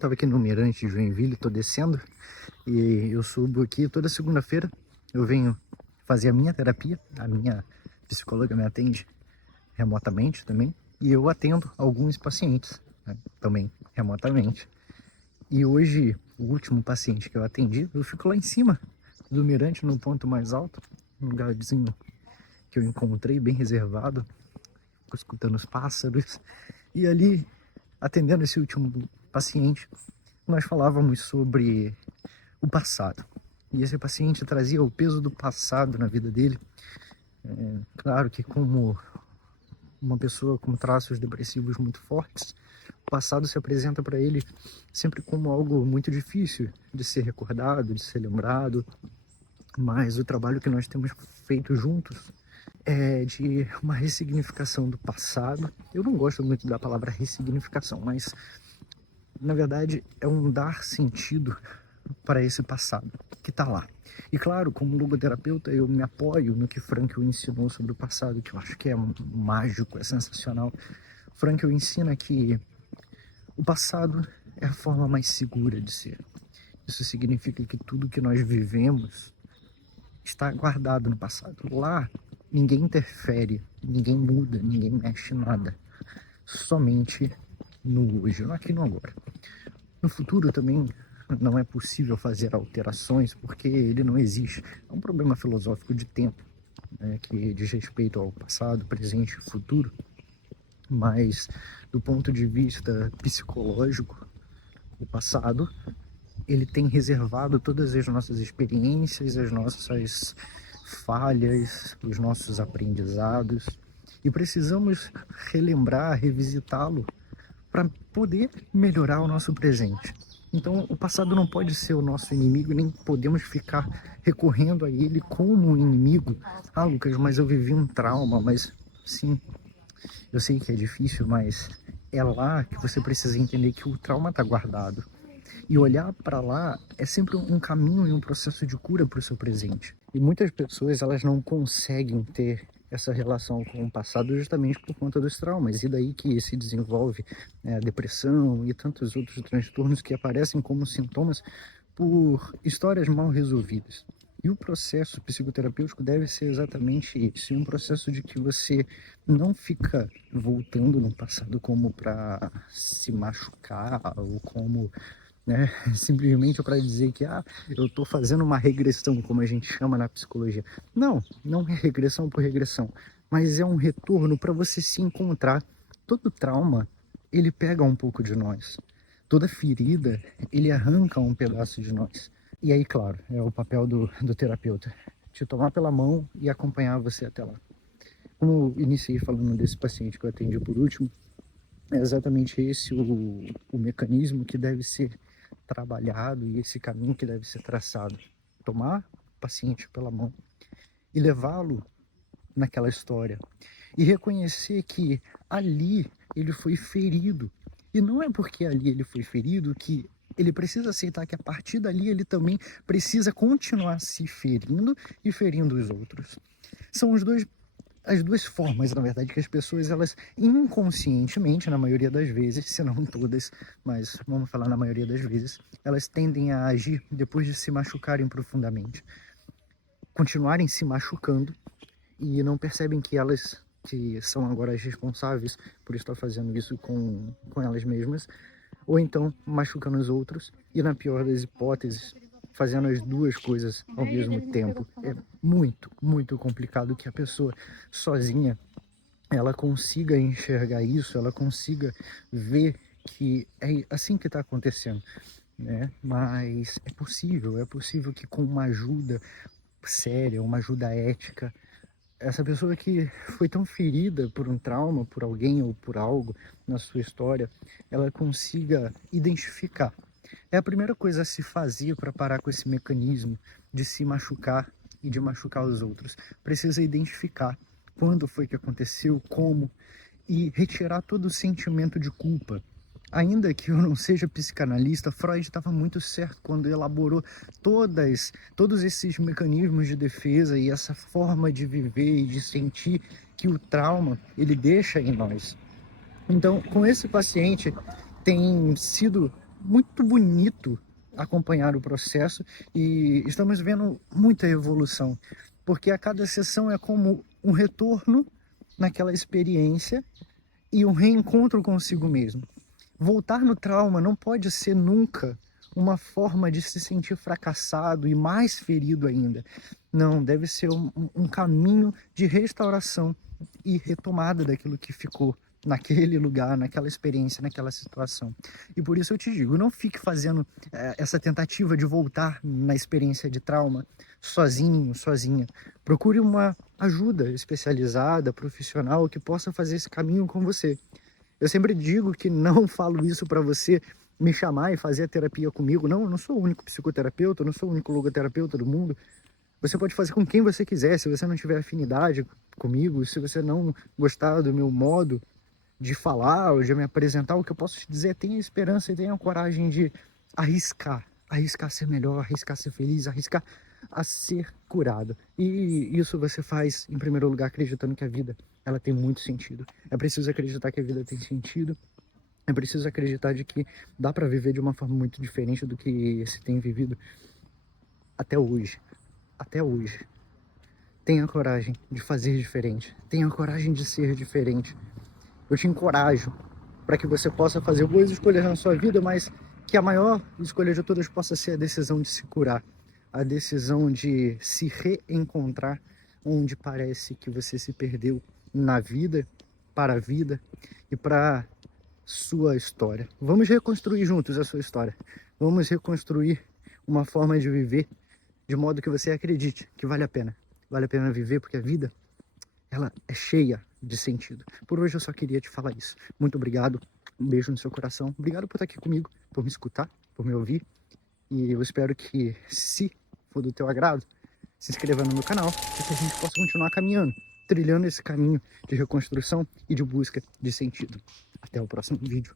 Tava aqui no Mirante de Joinville, tô descendo e eu subo aqui toda segunda-feira. Eu venho fazer a minha terapia, a minha psicóloga me atende remotamente também, e eu atendo alguns pacientes, né, também remotamente. E hoje, o último paciente que eu atendi, eu fico lá em cima do Mirante, no ponto mais alto, um lugarzinho que eu encontrei bem reservado, escutando os pássaros, e ali, atendendo esse último paciente, nós falávamos sobre o passado. E esse paciente trazia o peso do passado na vida dele. Claro que como uma pessoa com traços depressivos muito fortes, o passado se apresenta para ele sempre como algo muito difícil de ser recordado, de ser lembrado. Mas o trabalho que nós temos feito juntos é de uma ressignificação do passado. Eu não gosto muito da palavra ressignificação, mas na verdade é um dar sentido para esse passado que está lá. E claro, como logoterapeuta, eu me apoio no que Frankl ensinou sobre o passado, que eu acho que é mágico, é sensacional. Frankl ensina que o passado é a forma mais segura de ser. Isso significa que tudo que nós vivemos está guardado no passado. Lá, ninguém interfere, ninguém muda, ninguém mexe nada. Somente no hoje, aqui no agora. No futuro também não é possível fazer alterações porque ele não existe. É um problema filosófico de tempo, né, que diz respeito ao passado, presente e futuro, mas do ponto de vista psicológico, o passado ele tem reservado todas as nossas experiências, as nossas falhas, os nossos aprendizados, e precisamos relembrar, revisitá-lo para poder melhorar o nosso presente. Então, o passado não pode ser o nosso inimigo, nem podemos ficar recorrendo a ele como um inimigo. Ah, Lucas, mas eu vivi um trauma, mas sim, eu sei que é difícil, mas é lá que você precisa entender que o trauma está guardado. E olhar para lá é sempre um caminho e um processo de cura para o seu presente. E muitas pessoas elas não conseguem ter essa relação com o passado justamente por conta dos traumas. E daí que se desenvolve a depressão e tantos outros transtornos que aparecem como sintomas por histórias mal resolvidas. E o processo psicoterapêutico deve ser exatamente esse, um processo de que você não fica voltando no passado como para se machucar ou como, né, simplesmente para dizer que eu estou fazendo uma regressão, como a gente chama na psicologia. Não, não é regressão por regressão, mas é um retorno para você se encontrar. Todo trauma, ele pega um pouco de nós. Toda ferida, ele arranca um pedaço de nós. E aí, claro, é o papel do terapeuta, te tomar pela mão e acompanhar você até lá. Como eu iniciei falando desse paciente que eu atendi por último, é exatamente esse o mecanismo que deve ser trabalhado e esse caminho que deve ser traçado. Tomar o paciente pela mão e levá-lo naquela história. E reconhecer que ali ele foi ferido. E não é porque ali ele foi ferido que ele precisa aceitar que a partir dali ele também precisa continuar se ferindo e ferindo os outros. São as duas formas, na verdade, que as pessoas, elas inconscientemente, na maioria das vezes, se não todas, mas vamos falar na maioria das vezes, elas tendem a agir depois de se machucarem profundamente. Continuarem se machucando e não percebem que elas que são agora as responsáveis por estar fazendo isso com elas mesmas, ou então machucando os outros e, na pior das hipóteses, fazendo as duas coisas ao mesmo tempo. É muito, muito complicado que a pessoa sozinha ela consiga enxergar isso, ela consiga ver que é assim que está acontecendo, né? Mas é possível que com uma ajuda séria, uma ajuda ética, essa pessoa que foi tão ferida por um trauma, por alguém ou por algo na sua história, ela consiga identificar. É a primeira coisa a se fazer para parar com esse mecanismo de se machucar e de machucar os outros. Precisa identificar quando foi que aconteceu, como, e retirar todo o sentimento de culpa. Ainda que eu não seja psicanalista, Freud estava muito certo quando elaborou todos esses mecanismos de defesa e essa forma de viver e de sentir que o trauma ele deixa em nós. Então, com esse paciente tem sido muito bonito acompanhar o processo e estamos vendo muita evolução, porque a cada sessão é como um retorno naquela experiência e um reencontro consigo mesmo. Voltar no trauma não pode ser nunca uma forma de se sentir fracassado e mais ferido ainda. Não, deve ser um caminho de restauração e retomada daquilo que ficou naquele lugar, naquela experiência, naquela situação. E por isso eu te digo, não fique fazendo essa tentativa de voltar na experiência de trauma sozinho, sozinha. Procure uma ajuda especializada, profissional, que possa fazer esse caminho com você. Eu sempre digo que não falo isso para você me chamar e fazer a terapia comigo. Não, eu não sou o único psicoterapeuta, eu não sou o único logoterapeuta do mundo. Você pode fazer com quem você quiser, se você não tiver afinidade comigo, se você não gostar do meu modo de falar ou de me apresentar, o que eu posso te dizer é tenha esperança e tenha coragem de arriscar. Arriscar ser melhor, arriscar ser feliz, arriscar a ser curado. E isso você faz, em primeiro lugar, acreditando que a vida ela tem muito sentido. É preciso acreditar que a vida tem sentido. É preciso acreditar de que dá para viver de uma forma muito diferente do que se tem vivido até hoje. Até hoje. Tenha coragem de fazer diferente. Tenha coragem de ser diferente. Eu te encorajo para que você possa fazer boas escolhas na sua vida, mas que a maior escolha de todas possa ser a decisão de se curar. A decisão de se reencontrar onde parece que você se perdeu na vida, para a vida e para sua história. Vamos reconstruir juntos a sua história. Vamos reconstruir uma forma de viver de modo que você acredite que vale a pena. Vale a pena viver porque a vida, ela é cheia de sentido. Por hoje eu só queria te falar isso. Muito obrigado. Um beijo no seu coração. Obrigado por estar aqui comigo, por me escutar, por me ouvir. E eu espero que, se for do teu agrado, se inscreva no meu canal para que a gente possa continuar caminhando, trilhando esse caminho de reconstrução e de busca de sentido. Até o próximo vídeo.